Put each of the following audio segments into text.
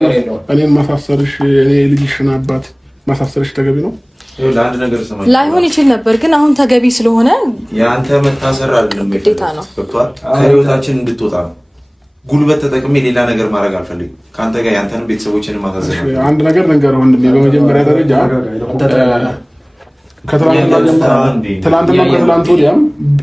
እኔን ማሳሰርሽ እኔ ልጅሽን አባት ማሳሰርሽ ተገቢ ነው? ለአንድ ነገር ሰማኝ ላይሆን ይችላል ነበር ግን አሁን ተገቢ ስለሆነ ያንተ መታሰር አይደለም ግዴታ ነው። ከህይወታችን እንድትወጣ ነው። ጉልበት ተጠቅሜ ሌላ ነገር ማድረግ አልፈልግም። ካንተ ጋር ያንተን ቤተሰቦችን ማሳሰር ነው። አንድ ነገር ነገር ወንድሜ በመጀመሪያ ደረጃ ትናንትና ከትናንት ወዲያም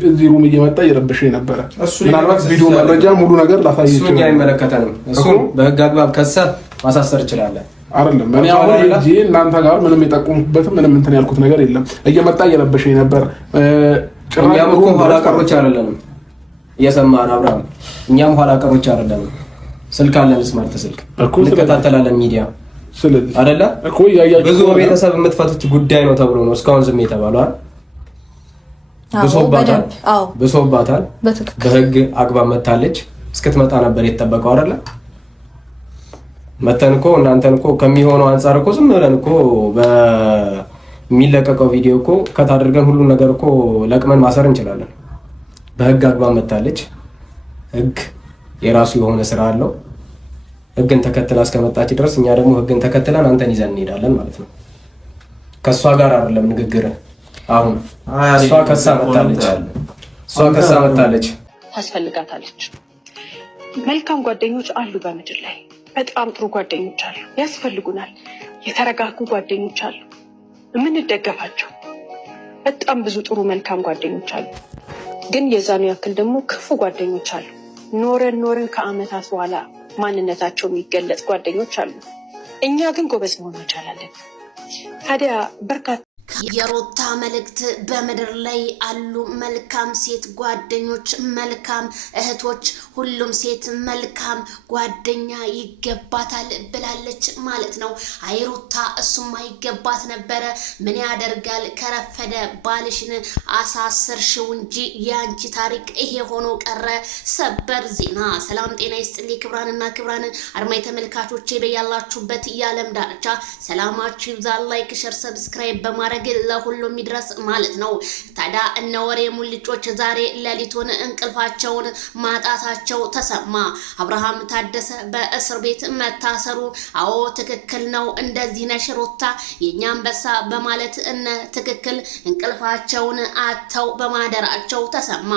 እዚህ ሩም እየመጣ እየረበሸኝ ነበረ። ምናልባት ቪዲዮ መረጃ ሙሉ ነገር ላሳይ ይችላል። እሱን አይመለከተንም። እሱን በህግ አግባብ ከሰህ ማሳሰር ይችላል አይደለም። እኔ አሁን እጂ እናንተ ጋር ምንም የጠቆምኩበትም ምንም እንትን ያልኩት ነገር የለም። እየመጣ እየረበሸኝ ነበር። እኛም እኮ ኋላ ቀሮች አይደለንም። እየሰማን አብርሃም፣ እኛም ኋላ ቀሮች አይደለንም። ስልክ አለን፣ ስማርት ስልክ እንከታተላለን ሚዲያ ስለዚህ አይደለ እኮ ብዙ ቤተሰብ የምትፈቱት ጉዳይ ነው ተብሎ ነው እስካሁን ዝም የተባለው አይደል? ብሶባታል። በህግ አግባብ መታለች። እስክትመጣ ነበር የተጠበቀው አይደለ? መተን እኮ እናንተን እኮ ከሚሆነው አንፃር እኮ ዝም ብለን እኮ በሚለቀቀው ቪዲዮ እኮ ከታደርገን ሁሉ ነገር እኮ ለቅመን ማሰር እንችላለን። በህግ አግባብ መታለች። ህግ የራሱ የሆነ ስራ አለው። ህግን ተከትላ እስከመጣች ድረስ እኛ ደግሞ ህግን ተከትለን አንተን ይዘን እንሄዳለን ማለት ነው። ከሷ ጋር አይደለም ንግግር። አሁን እሷ ከሳ መጣለች ታስፈልጋታለች። መልካም ጓደኞች አሉ በምድር ላይ በጣም ጥሩ ጓደኞች አሉ፣ ያስፈልጉናል። የተረጋጉ ጓደኞች አሉ የምንደገፋቸው። በጣም ብዙ ጥሩ መልካም ጓደኞች አሉ፣ ግን የዛኑ ያክል ደግሞ ክፉ ጓደኞች አሉ። ኖረን ከአመታት በኋላ ማንነታቸው የሚገለጽ ጓደኞች አሉ። እኛ ግን ጎበዝ መሆን እንችላለን። ታዲያ በርካታ የሩታ መልእክት በምድር ላይ አሉ መልካም ሴት ጓደኞች፣ መልካም እህቶች፣ ሁሉም ሴት መልካም ጓደኛ ይገባታል ብላለች ማለት ነው። አይ ሩታ እሱማ ይገባት ነበረ። ምን ያደርጋል ከረፈደ ባልሽን አሳሰርሽው እንጂ ያንቺ ታሪክ ይሄ ሆኖ ቀረ። ሰበር ዜና። ሰላም ጤና ይስጥልኝ ክብራንና ክብራን አድማጭ ተመልካቾቼ በያላችሁበት የዓለም ዳርቻ ሰላማችሁ ይብዛ። ላይክ፣ ሼር፣ ሰብስክራይብ በማድረግ ለሁሉም ይድረስ ማለት ነው። ታዲያ እነ ወሬ ሙልጮች ዛሬ ሌሊቱን እንቅልፋቸውን ማጣታቸው ተሰማ። አብርሃም ታደሰ በእስር ቤት መታሰሩ አዎ ትክክል ነው፣ እንደዚህ ነሽ ሩታ የኛ አንበሳ በማለት እነ ትክክል እንቅልፋቸውን አጥተው በማደራቸው ተሰማ።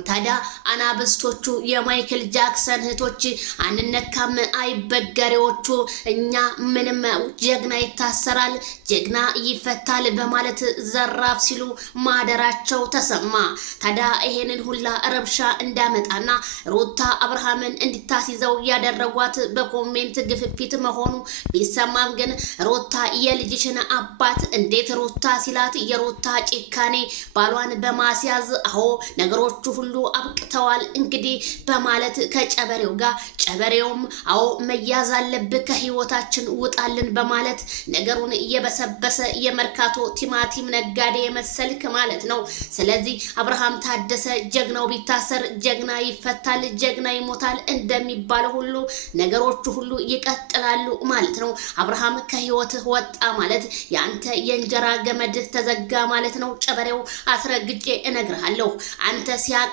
ታዲያ አናብስቶቹ የማይክል ጃክሰን እህቶች አንነካም አይበገሬዎቹ እኛ ምንም ጀግና ይታሰራል ጀግና ይፈታል በማለት ዘራፍ ሲሉ ማደራቸው ተሰማ። ታዲያ ይሄንን ሁላ ረብሻ እንዳመጣና ሩታ አብርሃምን እንድታስይዘው ያደረጓት በኮሜንት ግፍፊት መሆኑ ቢሰማም ግን ሩታ የልጅሽን አባት እንዴት ሩታ ሲላት የሩታ ጭካኔ ባሏን በማስያዝ አዎ ነገሮቹ ሁሉ አብቅተዋል እንግዲህ በማለት ከጨበሬው ጋር ጨበሬውም አዎ መያዝ አለብህ ከህይወታችን ውጣልን በማለት ነገሩን እየበሰበሰ የመርካቶ ቲማቲም ነጋዴ የመሰልክ ማለት ነው። ስለዚህ አብርሃም ታደሰ ጀግናው ቢታሰር ጀግና ይፈታል ጀግና ይሞታል እንደሚባለው ሁሉ ነገሮቹ ሁሉ ይቀጥላሉ ማለት ነው። አብርሃም ከህይወት ወጣ ማለት ያንተ የእንጀራ ገመድህ ተዘጋ ማለት ነው። ጨበሬው አስረግጬ እነግርሃለሁ አንተ ሲያቅት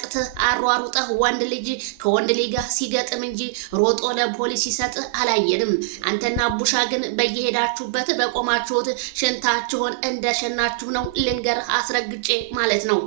አሯሩጠህ ወንድ ልጅ ከወንድ ልጅ ጋር ሲገጥም እንጂ ሮጦ ለፖሊስ ሲሰጥ አላየንም። አንተና ቡሻ ግን በየሄዳችሁበት በቆማችሁት ሽንታችሁን እንደሸናችሁ ነው ልንገር አስረግጬ ማለት ነው።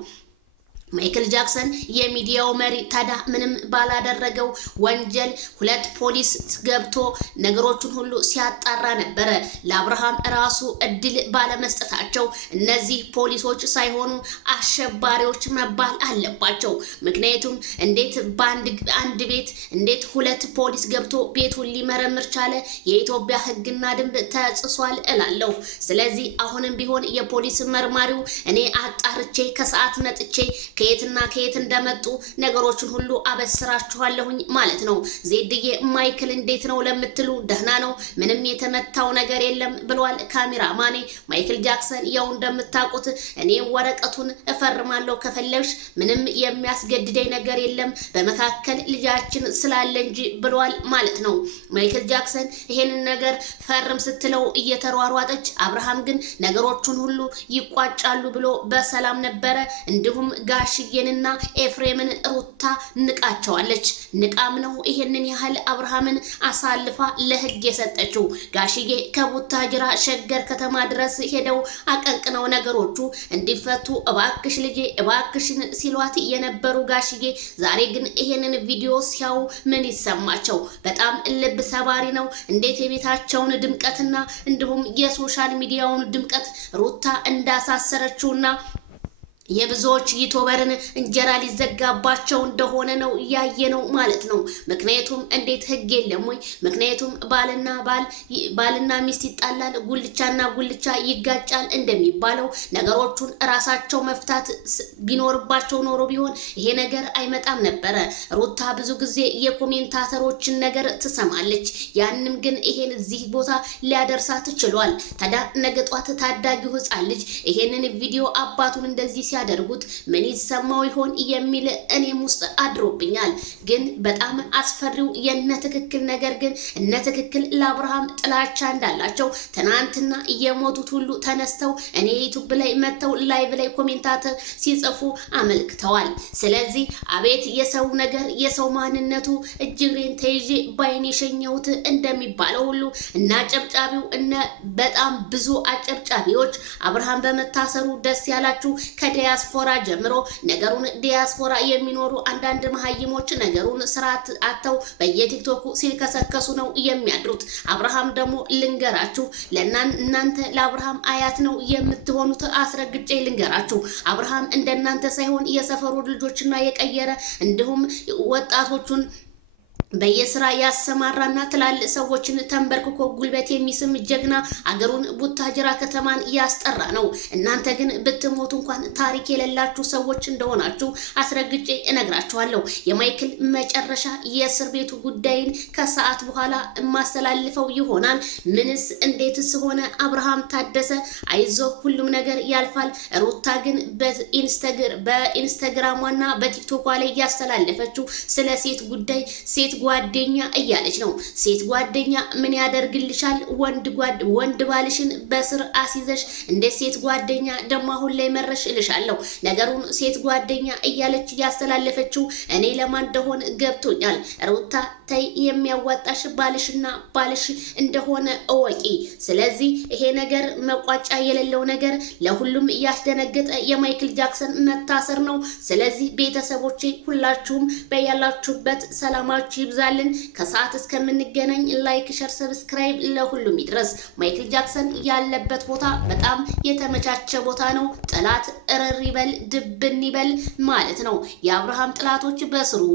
ማይክል ጃክሰን የሚዲያው መሪ ታዲያ ምንም ባላደረገው ወንጀል ሁለት ፖሊስ ገብቶ ነገሮችን ሁሉ ሲያጣራ ነበረ። ለአብርሃም ራሱ እድል ባለመስጠታቸው እነዚህ ፖሊሶች ሳይሆኑ አሸባሪዎች መባል አለባቸው። ምክንያቱም እንዴት በአንድ ቤት እንዴት ሁለት ፖሊስ ገብቶ ቤቱን ሊመረምር ቻለ? የኢትዮጵያ ሕግና ደንብ ተጽሷል እላለሁ። ስለዚህ አሁንም ቢሆን የፖሊስ መርማሪው እኔ አጣርቼ ከሰዓት መጥቼ ከየትና ከየት እንደመጡ ነገሮችን ሁሉ አበስራችኋለሁኝ ማለት ነው። ዜድዬ ማይክል እንዴት ነው ለምትሉ ደህና ነው፣ ምንም የተመታው ነገር የለም ብሏል ካሜራማኔ። ማይክል ጃክሰን ያው እንደምታውቁት እኔ ወረቀቱን እፈርማለሁ ከፈለግሽ ምንም የሚያስገድደኝ ነገር የለም በመካከል ልጃችን ስላለ እንጂ ብሏል ማለት ነው። ማይክል ጃክሰን ይሄንን ነገር ፈርም ስትለው እየተሯሯጠች አብርሃም ግን ነገሮችን ሁሉ ይቋጫሉ ብሎ በሰላም ነበረ። እንዲሁም ጋሽ ጋሽዬንና ኤፍሬምን ሩታ ንቃቸዋለች። ንቃም ነው ይሄንን ያህል አብርሃምን አሳልፋ ለህግ የሰጠችው። ጋሽዬ ከቡታጅራ ሸገር ከተማ ድረስ ሄደው አቀንቅነው ነገሮቹ እንዲፈቱ እባክሽ ልጄ እባክሽን ሲሏት የነበሩ ጋሽዬ ዛሬ ግን ይሄንን ቪዲዮ ሲያዩ ምን ይሰማቸው? በጣም ልብ ሰባሪ ነው። እንዴት የቤታቸውን ድምቀትና እንዲሁም የሶሻል ሚዲያውን ድምቀት ሩታ እንዳሳሰረችውና የብዙዎች ዩቲዩበርን እንጀራ ሊዘጋባቸው እንደሆነ ነው ያየነው ማለት ነው። ምክንያቱም እንዴት ህግ የለም ወይ? ምክንያቱም ባልና ሚስት ይጣላል፣ ጉልቻና ጉልቻ ይጋጫል እንደሚባለው ነገሮቹን ራሳቸው መፍታት ቢኖርባቸው ኖሮ ቢሆን ይሄ ነገር አይመጣም ነበረ። ሩታ ብዙ ጊዜ የኮሜንታተሮችን ነገር ትሰማለች። ያንም ግን ይሄን እዚህ ቦታ ሊያደርሳት ችሏል። ታዲያ ነገ ጧት ታዳጊው ህፃን ልጅ ይሄንን ቪዲዮ አባቱን እንደዚህ ያደርጉት ምን ይሰማው ይሆን የሚል እኔም ውስጥ አድሮብኛል። ግን በጣም አስፈሪው የነ ትክክል ነገር ግን እነ ትክክል ለአብርሃም ጥላቻ እንዳላቸው ትናንትና የሞቱት ሁሉ ተነስተው እኔ ዩቲዩብ ላይ መተው ላይቭ ላይ ኮሜንታተር ሲጽፉ አመልክተዋል። ስለዚህ አቤት የሰው ነገር የሰው ማንነቱ እጅግሬን ተይዤ ባይኔ ሸኘሁት እንደሚባለው ሁሉ እና አጨብጫቢው እነ በጣም ብዙ አጨብጫቢዎች አብርሃም በመታሰሩ ደስ ያላችሁ ከዲያስፖራ ጀምሮ ነገሩን ዲያስፖራ የሚኖሩ አንዳንድ መሀይሞች ነገሩን ስርዓት አተው በየቲክቶኩ ሲልከሰከሱ ነው የሚያድሩት። አብርሃም ደግሞ ልንገራችሁ እናንተ ለአብርሃም አያት ነው የምትሆኑት። አስረግጬ ልንገራችሁ አብርሃም እንደናንተ ሳይሆን የሰፈሩ ልጆችና የቀየረ እንዲሁም ወጣቶቹን በየስራ ያሰማራና ትላልቅ ሰዎችን ተንበርክኮ ጉልበት የሚስም ጀግና አገሩን ቡታጅራ ከተማን ያስጠራ ነው። እናንተ ግን ብትሞቱ እንኳን ታሪክ የሌላችሁ ሰዎች እንደሆናችሁ አስረግጬ እነግራችኋለሁ። የማይክል መጨረሻ የእስር ቤቱ ጉዳይን ከሰዓት በኋላ ማስተላልፈው ይሆናል። ምንስ እንዴትስ ሆነ አብርሃም ታደሰ አይዞ ሁሉም ነገር ያልፋል። ሩታ ግን በኢንስታግራሟና በቲክቶኳ ላይ ያስተላለፈችው ስለ ሴት ጉዳይ ሴት ጓደኛ እያለች ነው። ሴት ጓደኛ ምን ያደርግልሻል? ወንድ ባልሽን በስር አሲዘሽ እንደ ሴት ጓደኛ ደሞ አሁን ላይ መረሽ እልሻለሁ። ነገሩን ሴት ጓደኛ እያለች ያስተላለፈችው እኔ ለማን እንደሆነ ገብቶኛል። ሩታ ተይ፣ የሚያዋጣሽ ባልሽና ባልሽ እንደሆነ እወቂ። ስለዚህ ይሄ ነገር መቋጫ የሌለው ነገር ለሁሉም ያስደነገጠ የማይክል ጃክሰን መታሰር ነው። ስለዚህ ቤተሰቦቼ ሁላችሁም በያላችሁበት ሰላማችሁ ይብዛልን። ከሰዓት እስከምንገናኝ ላይክ፣ ሸር፣ ሰብስክራይብ ለሁሉም ይድረስ። ማይክል ጃክሰን ያለበት ቦታ በጣም የተመቻቸ ቦታ ነው። ጥላት እረር ይበል ድብን ይበል ማለት ነው። የአብርሃም ጥላቶች በስሩ